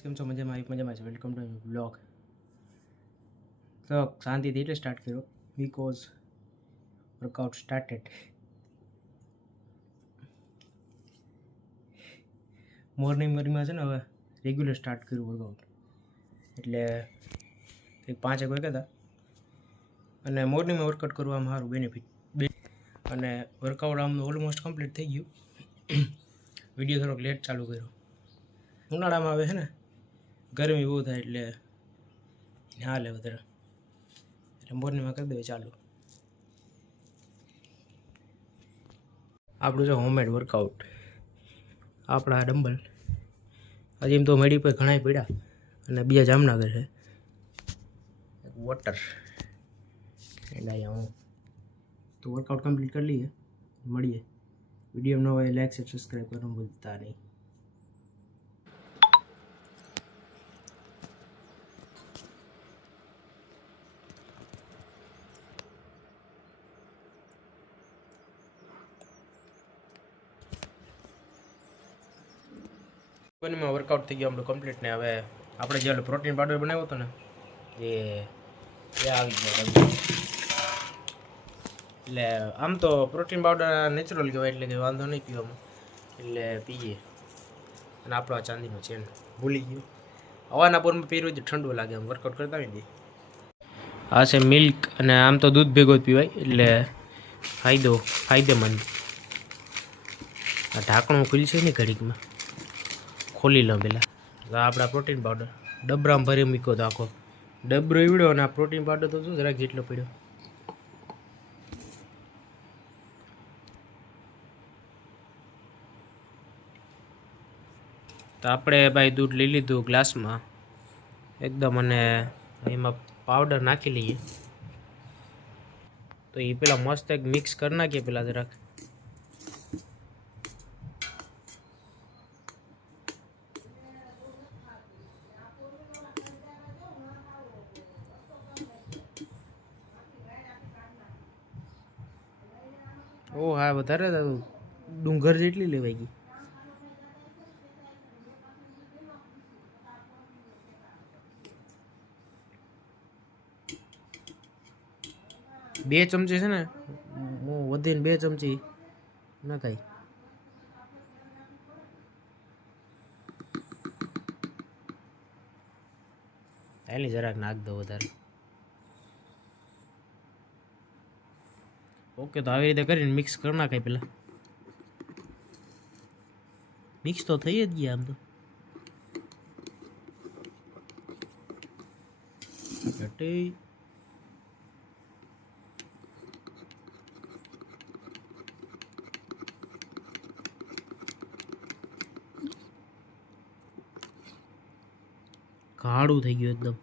કેમ છો? મજામાં છે. Welcome to blog. તો શાંતિથી એટલે સ્ટાર્ટ કર્યો બીકોઝ વર્કઆઉટ સ્ટાર્ટેડ. મોર્નિંગમાં છે ને હવે રેગ્યુલર સ્ટાર્ટ કર્યું વર્કઆઉટ, એટલે કંઈક 5 વાગ્યા હતા. અને મોર્નિંગમાં વર્કઆઉટ કરવામાં સારું બેનિફિટ અને વર્કઆઉટ આમ ઓલમોસ્ટ કમ્પ્લીટ થઈ ગયું. વિડીયો થોડોક લેટ ચાલુ કર્યો. ઉનાળામાં આવે છે ને ગરમી બહુ થાય એટલે હાલે વધારે, એટલે મોર્નિંગમાં કરી દેવું ચાલુ. આપણું જો હોમમેડ વર્કઆઉટ, આપણા ડમ્બલ હજી એમ તો મેડી પર ઘણા પડ્યા અને બીજા જામનગર છે, વોટર એન્ડ અહીંયા હું તો વર્કઆઉટ કમ્પ્લીટ કરી લઈએ. મળીએ. વિડીયો ન હોય લાઈક શેર સબસ્ક્રાઈબ કરવાનું ભૂલતા નહીં. બંનેમાં વર્કઆઉટ થઈ ગયો આપણું કમ્પ્લીટ. ને હવે આપણે જે પ્રોટીન પાવડર બનાવ્યો હતો ને એ આવી ગયો. એટલે આમ તો પ્રોટીન પાવડર નેચરલ કહેવાય, એટલે કે વાંધો નહીં પીવામાં, એટલે પીએ. અને આપણો આ ચાંદીનો ચેન ભૂલી ગયો. હવાના પોરમાં પીરું જ ઠંડુ લાગે આમ વર્કઆઉટ કરતા હોય ને. આ છે મિલ્ક, અને આમ તો દૂધ ભેગો જ પીવાય એટલે ફાયદેમંદ. આ ઢાંકણું ખુલશે ને ઘડીકમાં, ખોલી લો પહેલાં. આપણા પ્રોટીન પાવડર ડબરામાં ભરી મૂક્યો તો આખો ડબરો ઈવડ્યો, અને આ પ્રોટીન પાવડર તો શું જરાક જેટલો પડ્યો. તો આપણે ભાઈ દૂધ લઈ લીધું ગ્લાસમાં એકદમ, અને એમાં પાવડર નાખી લઈએ. તો એ પેલા મસ્ત એક મિક્સ કરી નાખીએ પેલા જરાક. ઓ હા, વધારે ડુંગર જેટલી લેવાઈ ગઈ. બે ચમચી છે ને, હું વધીને 2 ચમચી નખાય. એલી જરાક નાખ દો વધારે. ઓકે, તો આવી રીતે કરીને મિક્સ કરી નાખાય. પેલા મિક્સ તો થઈ જ ગયા આમ તો. કાળું થઈ ગયું એકદમ.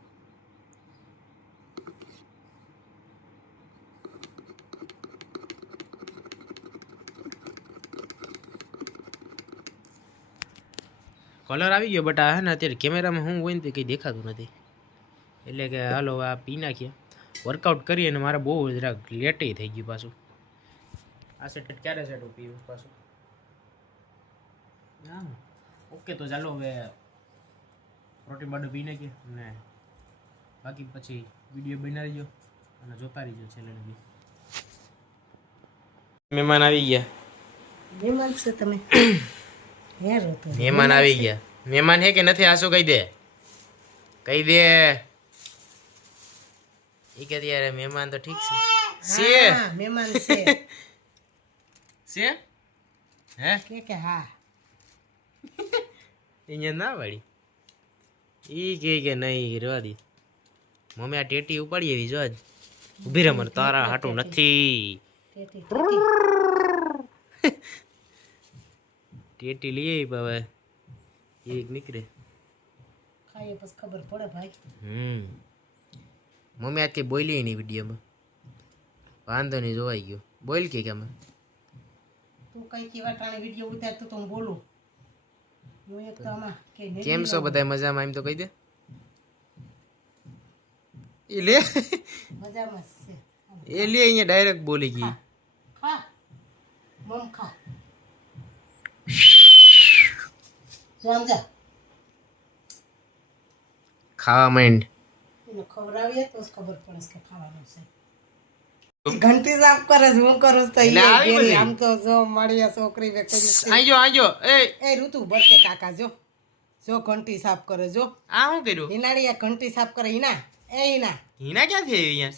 કલર આવી ગયો, બટ આ હે ને અત્યારે કેમેરામાં હું હોય ને તે કંઈ દેખાતું નથી, એટલે કે હાલો આ પી નાખીએ. વર્કઆઉટ કરીએ ને મારે બહુ જરાક લેટે થઈ ગયું પાછું. આ સેટ ક્યારે સેટ પીવું પાછું. હા ઓકે, તો ચાલો હવે પ્રોટીન પાવડર પી નાખીએ, અને બાકી પછી વિડીયો બનાવી રહીજો અને જોતા રહીજો છેલ્લે લગી. મહેમાન આવી ગયા. મહેમાન છો તમે? મહેમાન આવી ગયા. મહેમાન હે કે નથી? આસો કહી દે, કહી દે. એ કે યાર મહેમાન તો ઠીક છે. હા મહેમાન છે. છે હે કે હા અહીંયા ના વાળી ઈ કે નહીં રહેવા દી. મમ્મી આ ટેટી ઉપાડી એવી જો આજ ઊભી રહે, મને તારા હાટું નથી. ટેટી લઈ આવી હવે એક નીકળે ખાઈએ પછી ખબર પડે ભાઈ. મમ્મી આજ કઈ બોલી નહીં વિડીયોમાં. વાંધો નહીં, જોવાઈ ગયો. બોલ કે અમે તું કઈ કેવા ટાણે વિડીયો ઉતારતો તો હું બોલું. હું એક તો આમાં કે કેમ છો બધા? મજામાં? એમ તો કહી દે. એ લે મજામાં છે. એ લે અહીંયા ડાયરેક્ટ બોલી ગઈ. ખા મમ ખા સમજા. ખાવા માંડ. એને ખવડાવીએ તો જ ખબર પડે છે કે ખાવાનું છે. ઘંટી સાફ કરે છે, હું કરું છું તો એટલે આવી બધી. આમ તો જો મળીએ છોકરી વે કરી છે. આજો એ ઋતુ ભરકે કાકા જો ઘંટી સાફ કરે જો. આ શું કર્યું? હિનાળી ઘંટી સાફ કરે હિના. હિના ક્યાંથી આવી અહીંયા?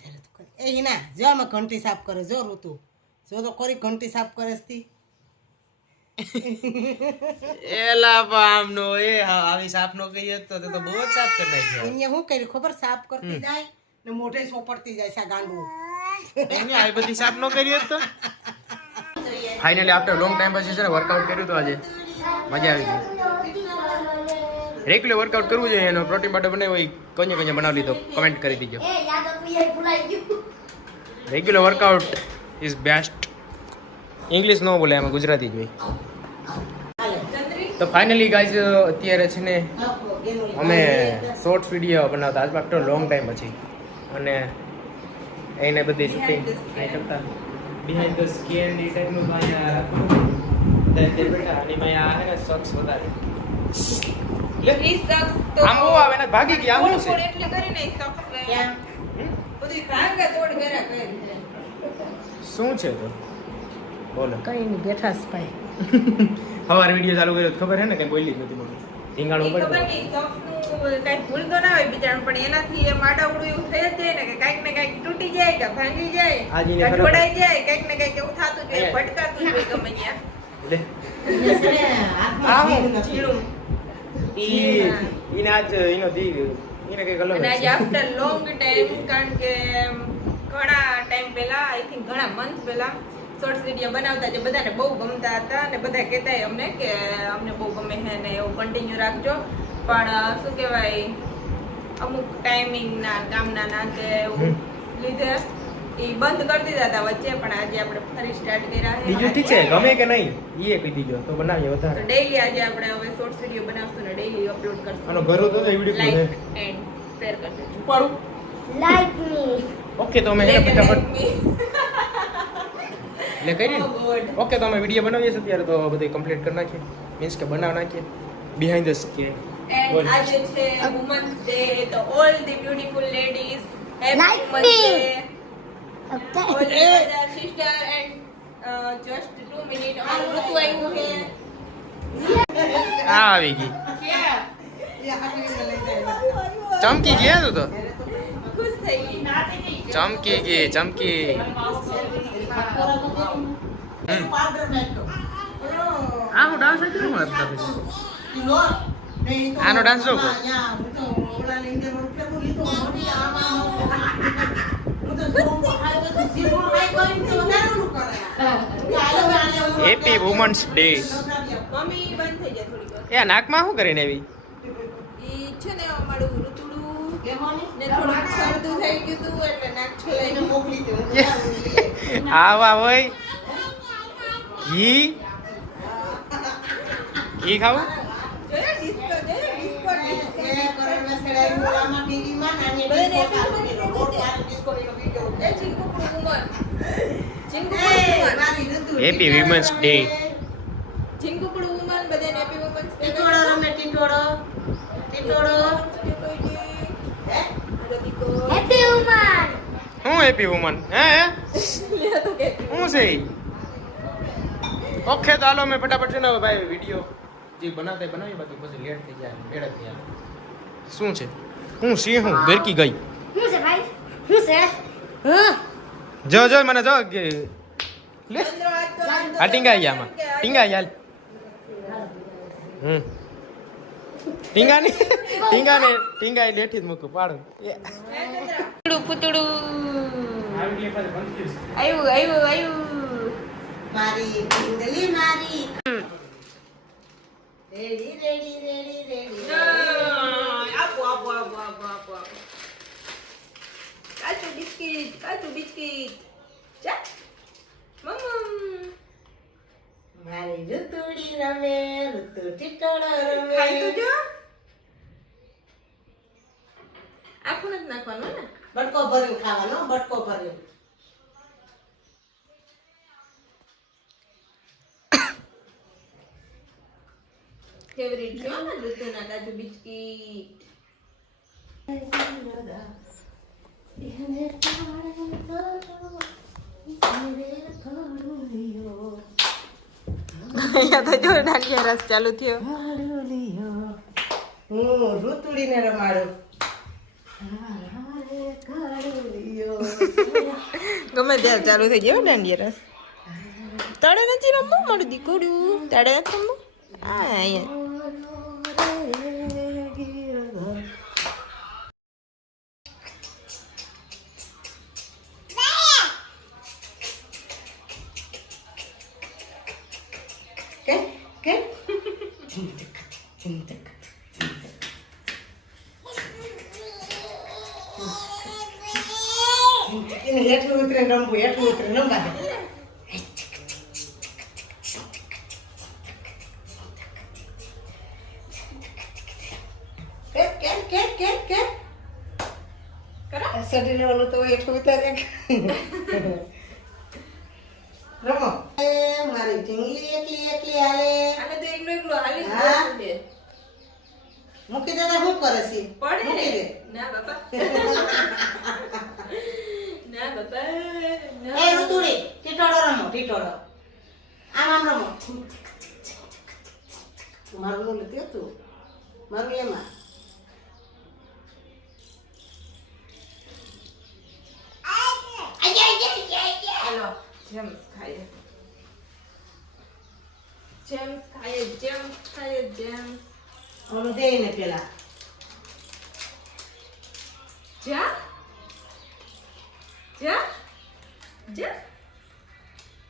હિના જો આમાં ઘંટી સાફ કરે જો ઋતુ જો તો ખરી ઘંટી સાફ કરે છે તી. એલા પામનો એ આવી સાફ નો કરી તો તો બહુ જ સાફ કરી નાખ્યો. અહીંયા શું કર્યું ખબર સાફ કરતી જાય ને મોઢે સોપડતી જાય છે આ ગાંડું. એને આવી બધી સાફ નો કરી હોત તો. ફાઇનલી આફ્ટર લોંગ ટાઈમ પછી છે ને વર્કઆઉટ કર્યું તો આજે મજા આવી ગઈ. રેગ્યુલર વર્કઆઉટ કરવું જોઈએ, એનો પ્રોટીન પાવડર બનાવ્યો હોય કોને બનાવી લીધો કમેન્ટ કરી દીજો. Regular workout is best. English ન બોલે એમાં ગુજરાતી જ હોય. તો ફાઇનલી ગાઈઝ અત્યારે છે ને અમે શોર્ટ્સ વિડીયો બનાવતા આજ આફ્ટર લોંગ ટાઈમ પછી, અને એને બધી શૂટિંગ કરતા બિહાઇન્ડ ધ સ્કેન એ ટાઈપનું તો અહીંયા બેઠા અને અહીંયા હે ને શખ્સ વધારે આમ બહુ આવે ને ભાગી ગયા આમ શું છે તો બોલો. કઈ નહીં બેઠા છે ભાઈ. સવારે વિડીયો ચાલુ કર્યો ખબર હે ને કઈ બોલી નથી બોલું ઢીંગાણું ખબર પડે. નહીં સોક્સનું કાંઈક ભૂલ તો ના હોય બિચારાનું, પણ એનાથી એ માડાવડું એવું થઈ જ જાય ને કે કાંઈક ને કાંઈક તૂટી જાય કે ભાંગી જાય આજીને કે ખબર ઢોળાઈ જાય, કાંઈક ને કાંઈક એવું થતું જ હોય, ભટકાતું જ હોય ગમે ત્યાં. લે હાથમાં જીવ નથી. જીણું. ઈને આજ એનો દી એને કઈક અલગ અને આજે છે. આફ્ટર લોંગ ટાઈમ, કારણ કે ઘણા ટાઈમ પહેલા આઈ થિંક ઘણા મંથ પહેલા શોર્ટ્સ વિડીયો બનાવતા જે બધાને બહુ ગમતા હતા અને બધા કહેતા અમને કે અમને બહુ ગમે છે ને એવું કન્ટિન્યુ રાખજો, પણ શું કહેવાય અમુક ટાઈમિંગના કામના નાતે એવું લીધે એ બંધ કરી દીધા હતા વચ્ચે, પણ આજે આપણે ફરી સ્ટાર્ટ કર્યા છે. બીજું ઠીક છે ગમે કે નહીં એ કહી દીજો તો બનાવીએ તો વધારે. ડેઈલી આજે આપણે હવે શોર્ટ્સ વિડીયો બનાવશું ને ડેઈલી અપલોડ કરશું. આનો ઘરો તો વિડીયો લાઈક એન્ડ શેર કરજો. ઉપાડું ઓકે તો અમે એને ફટાફટ એટલે કરી Oh God. ઓકે તો અમે વિડીયો બનાવીએ છીએ અત્યારે તો બધું કમ્પ્લીટ કરી નાખીએ, મીન્સ કે બનાવી નાખીએ બિહાઇન્ડ ધ સ્કેન. And આજે છે વુમન્સ ડે, તો all the beautiful ladies happy Like women's me. Day. All the sister and just 2 minute અમારું ઋતુ આવ્યું છે. આ આવી ગઈ ચમકી ગયા તું તો ખુશ થઈ ગઈ. ચમકી ગઈ ચમકી. પાવડર નાખ્યો. આ હું ડાન્સ કરી હું આપતા આનો dance જો. Happy women's day. મમ્મી બંધ થઈ જાય થોડીક વાર. એ નાકમાં શું કરીને આવી? ઈ છે ને અમારું ઋતુડું ને થોડુંક શરદું થઈ ગયું હતું એટલે નાક છોલાઈ આવા હોય ઘી ઘી ખાવું જોયા disco disco happy women's day. ઝીંકુકડું વુમન બધાને happy women's day. Happy woman. હું હેપી વુમન હે શું છે ઈ? ઓકે તો હાલો મેં ફટાફટ છે ને હવે ભાઈ વિડીયો જે બનાવતા બનાવી બાકી પછી લેટ થઈ જાય મેળા થઈ જાય. શું છે હું સિંહ હું ગરકી ગઈ શું છે ભાઈ? શું છે? જો જો મને જો કે લે આ ટીંગાઈ આમાં ટીંગાઈ હાલ ટીંગાઈ લેઠી જ મૂકું પાડું પૂતળું આવ્યું મારી પિંગલી મારી રેડી રેડી રેડી રેડી આપો કાચું બિસ્કિટ ચા મમ્મ મારી ઋતુડી રમે ઋતુ ટીટોળો રમે ખાઈ તો જો આખું નથી નાખવાનું ને બટકો ભરીને ખાવાનો બટકો ભરીને ફેવરિટ છે ને ઋતુના કાજુ બિસ્કિટ અહીંયા તો જો દાંડિયા રસ ચાલુ થયો. હું ઋતુડીને રમાડું. ગમે ત્યારે ચાલુ થઈ ગયો દાંડિયા રસ. તાળે નથી રમવું મારું દીકરું, તાળે નથી રમવું. હા અહીંયા કે કે ચિંતક ચિંતક એને હેઠું ઉતરે રમવું, હેઠું ઉતરે રમવા દે. કે કે કે કે કરા સડીને ઓલું તો હેઠું ઉતારે. રમો. એ મારી ઢીંગલી એકલી એકલી હાલે. આને તો એકલો એકલો હાલી જ હા. જતું છે. મૂકી દેતા શું કરે છે? પડે મૂકી દે. ના બાપા ના બાપા એ ઋતુડી ટીટોડો રમો, ટીટોડો. આમ રમો. મારું નું લેતી હતું, મારું એમાં. હાલો જેમ્સ ખાઈએ, જેમ્સ ખાઈએ, જેમ્સ ખાઈએ, જેમ્સ. ઓલું દે ને પેલા. જા જા જા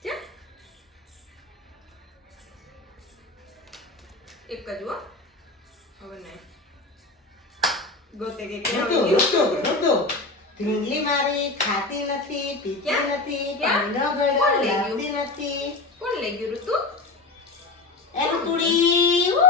જા એક જ હો હવે નહીં ગોતે કે ઋતુ, ઋતુ, ઋતુ. ઢીંગલી મારી ખાતી નથી, પીતી ક્યાં? નથી, ક્યાં? પાણીનો કોણ ગળો લઈ ગયું? લાવતી નથી. કોણ લઈ ગયું ઋતુ? એ ઋતુડી, ઉ,